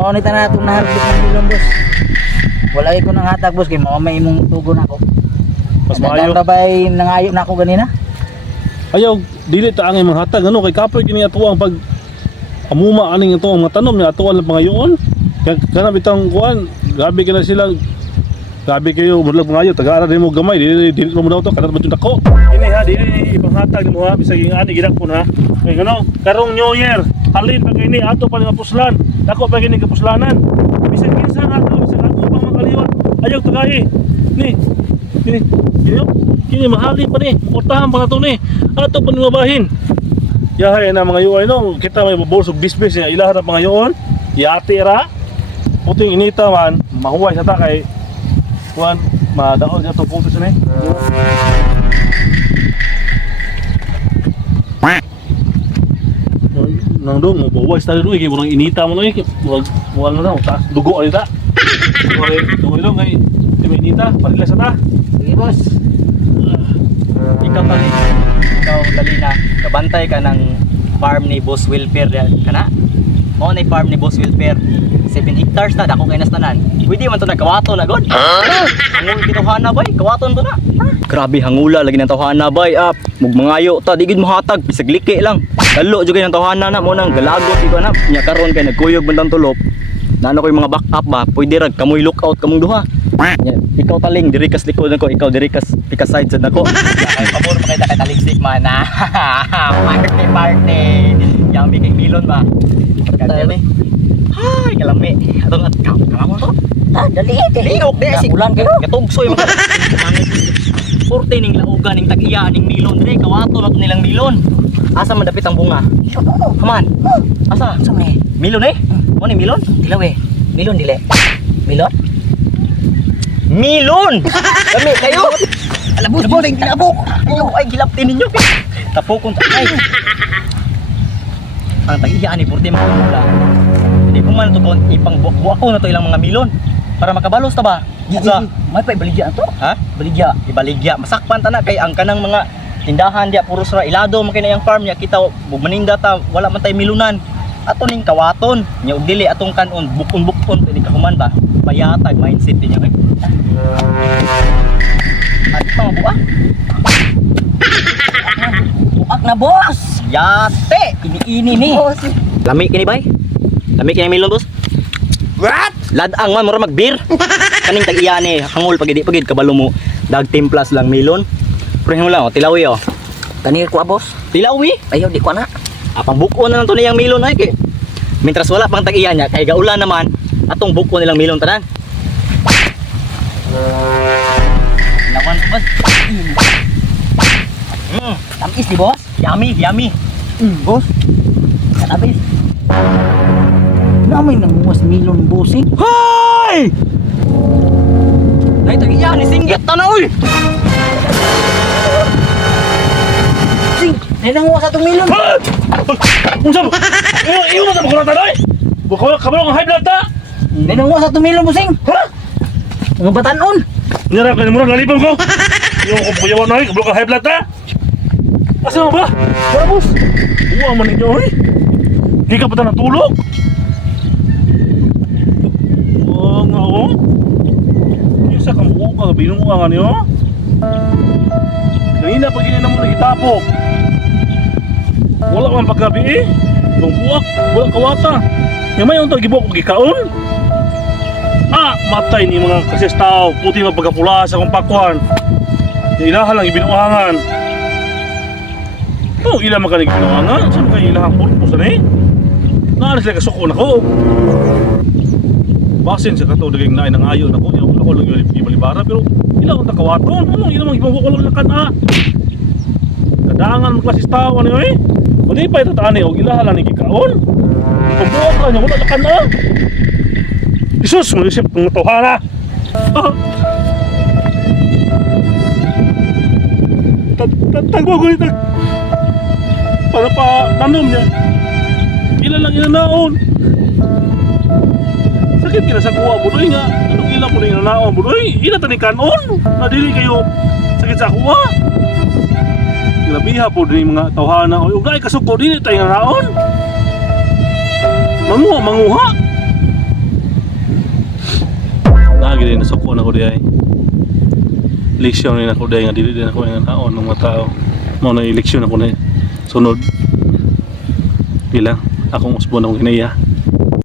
Maunita na itong naharbit ng milon, boss. Wala ko nang hatag, boss, kaya may imong tugon ako. Mas maayo. Ang bay nangayo na ako ganina. Ayaw, dili ta ang imong hatag ano kay kapoy kini ato ang pag amuma aning ito ang mga tanom ni ato ang pangayoon. Kana bitang kuan, gabi kana sila. Gabi kayo mudlag pangayo, tagara din mo gamay, dili mo daw to kana ba dako. Ini ha, dili ipanghatag mo ha bisag ing ani gidak po na. Kay ngano, karong New Year, halin pa kini ato pa nga puslan. Dako pa kini kapuslanan. Bisag kinsa ato, bisag ato pang makaliwat. Ayaw tagay. Ni. Kini mahali pa ni, utahan pa na to ni. Ato pa ni mabahin. Yahay na mga yuay no, kita may babulsog bisbis niya, ilahan na mga yuon. Yati ra. Puting inita man, mahuway sa takay. Kuan, madaon siya itong puto siya ni. Nang dong, mabuway sa tayo doon, kaya murang inita mo na eh. Murang na daw, taas dugo ay ta. Murang dong, kaya may inita, parila sa ta. Sige, boss. Ikaw pali, ikaw dali na kabantay ka ng farm ni Boss Wilper kana. Mao na farm ni Boss Wilper. 7 hectares na dako kay nastanan. Pwede man to na kawato na god. Ang gituhana bay, kawaton to na. Grabe hangula lagi ng tawhana bay. Mugmangayo ta di gid mohatag bisag liki lang. Dalo jud kay ng tawhana na mo nang galagot iko na. Nya karon kay nagkuyog man tang tulop. Naano koy mga backup ba? Pwede rag kamoy lookout kamong duha. Nya, ikaw taling diri kas likod nako, ikaw diri kas pika side sad nako. Kay pabor makita kay taligsik man na. Party. Yang bikin milon ba? Pagkatay ni. Hay, kalami. Atong kalamo to. Dali, Liok di si ulan kay gatugsoy mo. Porte ning laugan ning tag-iya ning milon dire kawato na nilang milon. Asa man dapit ang bunga? Haman. Asa? Sumay. Milon eh? Mo ni milon? Dilaw eh. Milon dili. Milon? Milon! Kami kayo. Alabos, boss, gilabok. Ayo ay gilaptin ninyo. Tapokon ta ay. Ang tag-iya ni porte mo mula. Hindi ko man to kon ipang buak ko na to ilang mga milon para makabalos ta ba? Sa May pa ibaligya to. ha? Baligya, ibaligya. Masakpan ta na kay ang kanang mga tindahan dia puro sa ilado man kay na yang farm niya kita maninda ta wala man tay milunan. Ato ning kawaton, nya og dili atong kanon bukon-bukon pwede ka human ba? Payatag mindset niya kay. Adi pa mabuak. Buak na, boss. Yate, ini ni. Boss. Lami kini bay? Lami kini milon boss? What? Ladang man mura mag-beer. Kaning tag-iya ni hangol pagidi kabalo mo. Dag timplas lang milon. Pero lang oh, tilawi oh. Kanir ko, boss. Tilawi. Ayaw, di ko na. Apang buko na lang to niyang milon ay kay. Mintras wala pang tag-iya niya kay gaulan naman atong buko nilang milon tanan. Lawan ko boss. Tamis di, boss. Yummy. Boss. Tamis. Namay nanguwas milon, bossing. Hoy! Nay tag-iya ni singgit ta na oy. Sing, nanguwas atong milon. Unsa mo? Iyo mo ta makurata dai. Bukaw kabalo ang high blood ta. Nanguwas atong milon, bossing. Ha? Mga batanon. Nira ka ni mura nalipon ko. Iyo ko buyawan na kabalo ka high blood ta. Asa mo ba? Vamos. Uwa man ninyo oy. Di ka pa ta natulog. Oh, nga oh. Isa ka mo ka binuha nga niyo. Kanina pag ina mo nagitapok. Wala man paggabi eh. Yung buwak, wala kawata. Yung may untag gibok gikaon. Matay ni mga kasistaw, puti na pagkapula sa kong pakwan. Yung ilaha lang ibinuangan. Ilang makanig ibinuangan. Saan kayo ilahang pulpos na eh? Naalis lang kasuko na ko. Basin sa kato daging naay ng ayon ako. Ako lang yung ibalibara pero ilang untag kawaton. Ilang mga gibok ko lang na kana. Kadangan mo klasistaw ano eh? O di pa ito taani o ilaha lang ni gikaon. Pagbuwak lang niya, wala na kana. Isus, manisip ng tohana. Tagwa ko nito. Para pa tanom niya. Ilan lang inanaon. Sakit kina sa kuha, budoy nga. Anong ilan mo na inanaon, budoy? Ilan tanikanon. Nadili kayo sakit sa kuha. Grabiha po din mga tawhana. O yung kasuk ko din tayo inanaon. Manguha. suko na ko di ay. Leksyon ni ako di nga dili din ako nga naon ng mga tao. Mao na eleksyon ako na sunod. Gila, akong usbon akong kinaya.